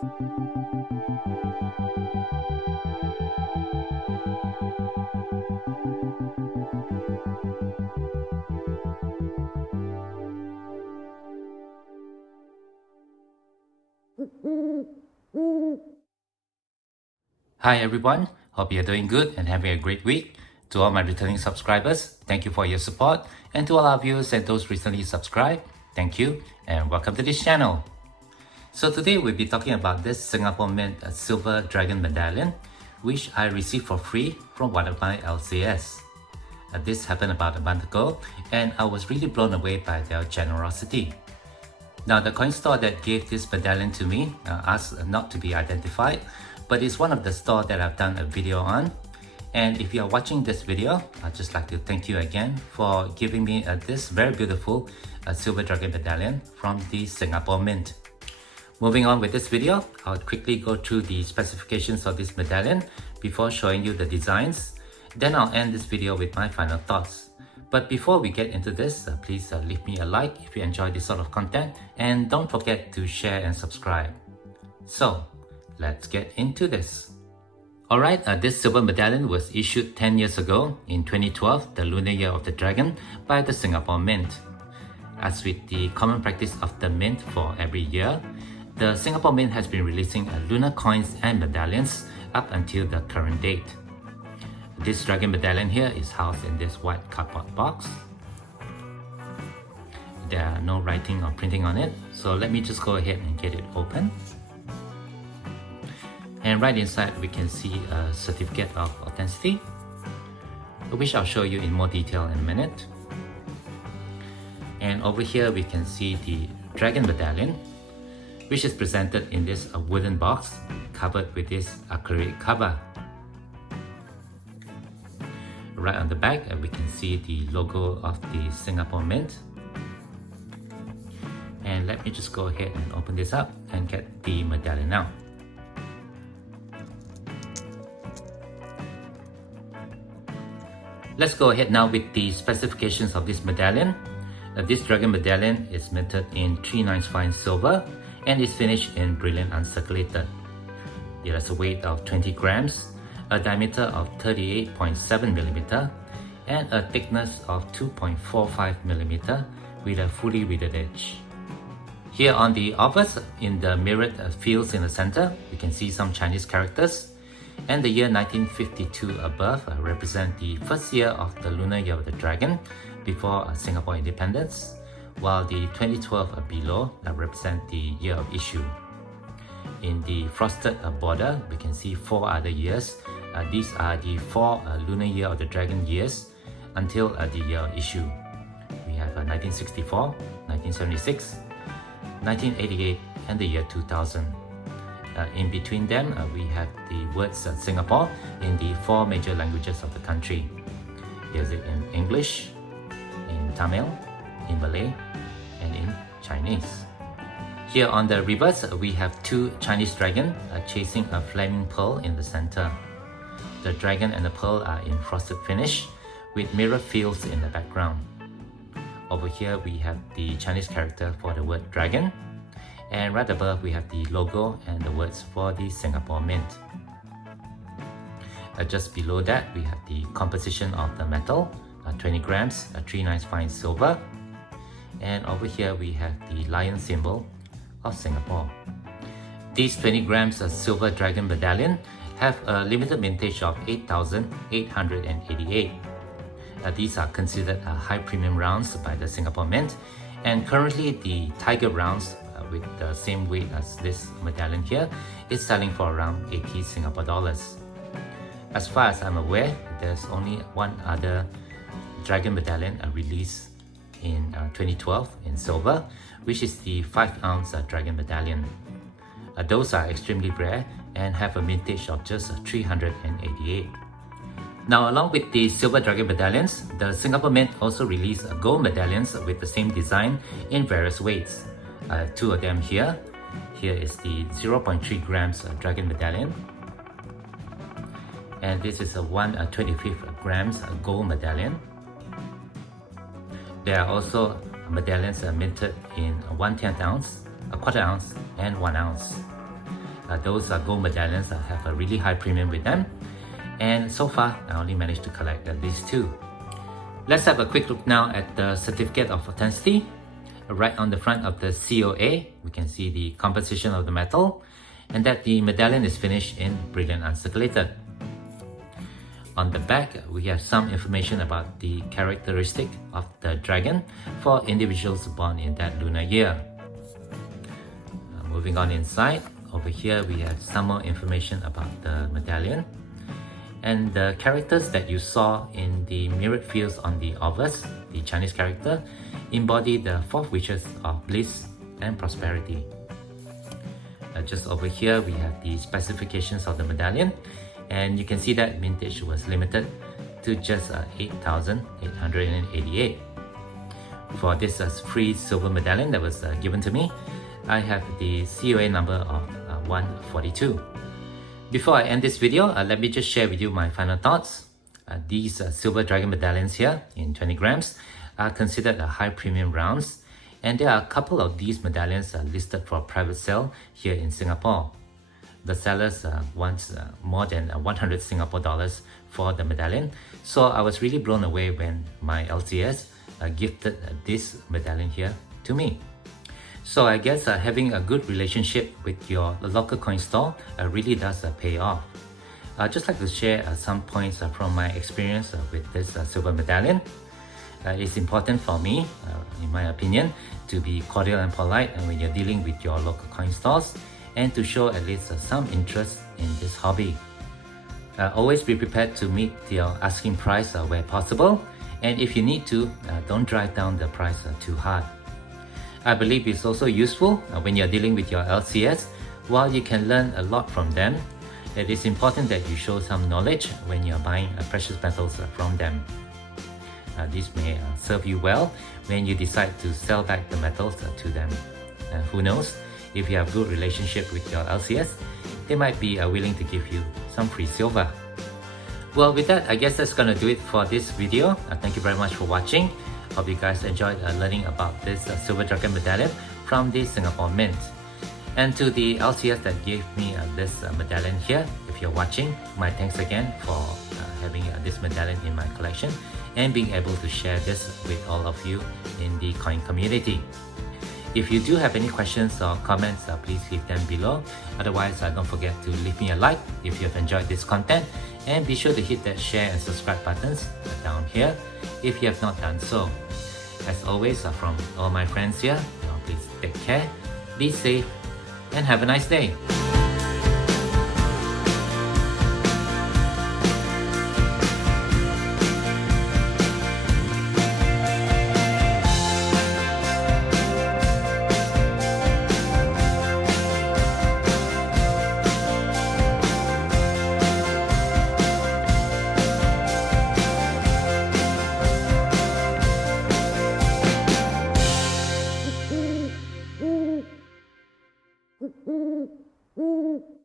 Hi everyone, hope you're doing good and having a great week. To all my returning subscribers, thank you for your support. And to all our viewers and those recently subscribed, thank you and welcome to this channel. So today we'll be talking about this Singapore Mint Silver Dragon Medallion, which I received for free from one of my LCS. This happened about a month ago and I was really blown away by their generosity. Now the coin store that gave this medallion to me asked not to be identified, but it's one of the stores that I've done a video on. And if you are watching this video, I'd just like to thank you again for giving me this very beautiful Silver Dragon Medallion from the Singapore Mint. Moving on with this video, I'll quickly go through the specifications of this medallion before showing you the designs. Then I'll end this video with my final thoughts. But before we get into this, please leave me a like if you enjoy this sort of content, and don't forget to share and subscribe. So, let's get into this. Alright, this silver medallion was issued 10 years ago in 2012, the lunar year of the dragon, by the Singapore Mint. As with the common practice of the Mint for every year, the Singapore Mint has been releasing lunar coins and medallions up until the current date. This dragon medallion here is housed in this white cardboard box. There are no writing or printing on it, so let me just go ahead and get it open. And right inside we can see a certificate of authenticity, which I'll show you in more detail in a minute. And over here we can see the dragon medallion, which is presented in this wooden box covered with this acrylic cover. Right on the back we can see the logo of the Singapore Mint. And let me just go ahead and open this up and get the medallion out. Let's go ahead now with the specifications of this medallion. This dragon medallion is minted in 395 silver and is finished in brilliant uncirculated. It has a weight of 20 grams, a diameter of 38.7mm, and a thickness of 2.45mm with a fully riveted edge. Here on the obverse, in the mirrored fields in the center, you can see some Chinese characters, and the year 1952 above represent the first year of the lunar year of the dragon before Singapore independence, while the 2012 below represent the year of issue. In the frosted border, we can see 4 other years. These are the 4 lunar year of the dragon years until the year of issue. We have 1964, 1976, 1988, and the year 2000. In between them, we have the words Singapore in the 4 major languages of the country. There's it in English, in Tamil, in Malay, and in Chinese. Here on the reverse, we have 2 Chinese dragons chasing a flaming pearl in the center. The dragon and the pearl are in frosted finish with mirror fields in the background. Over here we have the Chinese character for the word dragon, and right above we have the logo and the words for the Singapore Mint. Just below that we have the composition of the metal, 20 grams, 395 silver, and over here we have the lion symbol of Singapore. These 20 grams silver dragon medallion have a limited mintage of 8,888. These are considered high premium rounds by the Singapore Mint, and currently the tiger rounds with the same weight as this medallion here is selling for around 80 Singapore dollars. As far as I'm aware, there's only one other dragon medallion released in 2012 in silver, which is the 5-ounce dragon medallion. Those are extremely rare and have a mintage of just 388. Now, along with the silver dragon medallions, the Singapore Mint also released gold medallions with the same design in various weights. 2 of them here. Here is the 0.3 grams dragon medallion, and this is a 1/25 grams gold medallion. There are also medallions minted in 1/10 ounce, a 1/4 ounce, and 1 ounce. Those gold medallions have a really high premium with them. And so far, I only managed to collect these two. Let's have a quick look now at the certificate of authenticity. Right on the front of the COA, we can see the composition of the metal and that the medallion is finished in brilliant uncirculated. On the back, we have some information about the characteristic of the dragon for individuals born in that lunar year. Moving on inside, over here we have some more information about the medallion. And the characters that you saw in the mirrored fields on the obverse, the Chinese character, embody the 4 wishes of bliss and prosperity. Just over here we have the specifications of the medallion, and you can see that mintage was limited to just 8,888. For this free silver medallion that was given to me, I have the COA number of 142. Before I end this video, let me just share with you my final thoughts. These silver dragon medallions here in 20 grams are considered high premium rounds, and there are a couple of these medallions listed for private sale here in Singapore. The sellers want more than 100 Singapore dollars for the medallion, so I was really blown away when my LCS gifted this medallion here to me. So I guess having a good relationship with your local coin store really does pay off. I'd just like to share some points from my experience with this silver medallion. It's important for me, in my opinion, to be cordial and polite when you're dealing with your local coin stores, and to show at least some interest in this hobby. Always be prepared to meet your asking price where possible, and if you need to, don't drive down the price too hard. I believe it's also useful when you're dealing with your LCS. While you can learn a lot from them, it is important that you show some knowledge when you're buying precious metals from them. This may serve you well when you decide to sell back the metals to them. Who knows, if you have good relationship with your LCS, they might be willing to give you some free silver. Well, with that, I guess that's gonna do it for this video. Thank you very much for watching. Hope you guys enjoyed learning about this silver dragon medallion from the Singapore Mint. And to the LCS that gave me this medallion here, if you're watching, my thanks again for having this medallion in my collection and being able to share this with all of you in the coin community. If you do have any questions or comments, please leave them below. Otherwise, don't forget to leave me a like if you have enjoyed this content, and be sure to hit that share and subscribe buttons down here if you have not done so. As always, from all my friends here, please take care, be safe, and have a nice day. Mm-hmm.